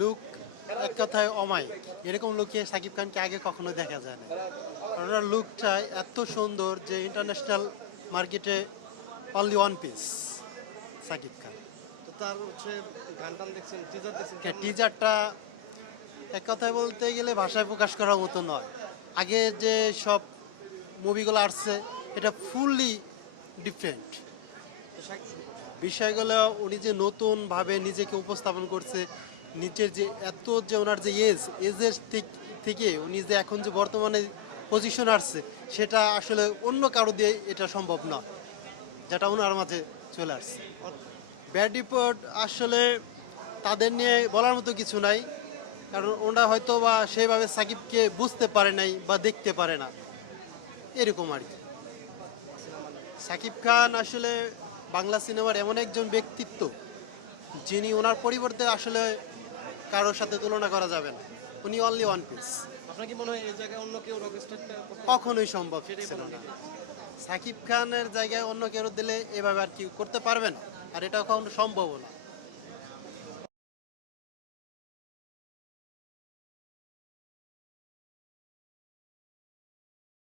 Look এক কথায় অমায়িক। এরকম লুকে সাকিব খানকে আগে কখনো দেখা যায় না। আর ওনার লুকটা এত সুন্দর যে ইন্টারন্যাশনাল মার্কেটে only one piece Shakib Khan. তো তার গান টান দেখছেন, টিজার দেখছেন, কেমন লাগছে? টিজারটা এক কথায় বলতে গেলে ভাষায় প্রকাশ করার মতো নয়। আগে যে সব মুভিগুলো আসছে এটা ফুললি ডিফারেন্ট। তো বিষয়গুলো উনি যে নতুনভাবে নিজেকে উপস্থাপন করছে, নিচের যে এত যে ওনার যে এজের থেকে উনি যে এখন যে বর্তমানে পজিশন আসছে সেটা আসলে অন্য কারো দিয়ে এটা সম্ভব নয়, যেটা ওনার মাঝে চলে আসছে। ব্যাড রিপোর্ট আসলে তাদের নিয়ে বলার মতো কিছু নাই, কারণ ওরা হয়তো বা সেইভাবে সাকিবকে বুঝতে পারে নাই বা দেখতে পারে না, এরকম আর কি। সাকিব খান আসলে বাংলা সিনেমার এমন একজন ব্যক্তিত্ব যিনি ওনার পরিবর্তে আসলে কারোর সাথে তুলনা করা যাবে না। উনি অনলি ওয়ান পিস। আপনার কি মনে হয় এই জায়গায় অন্য কেউ রকস্টারটা কখনোই সম্ভব সেটাই ছিল বলেন না। নাকি? সাকিব খানের জায়গায় অন্য কেউ দিলে এভাবে আর কি করতে পারবে না, আর এটা কখনো সম্ভবও না।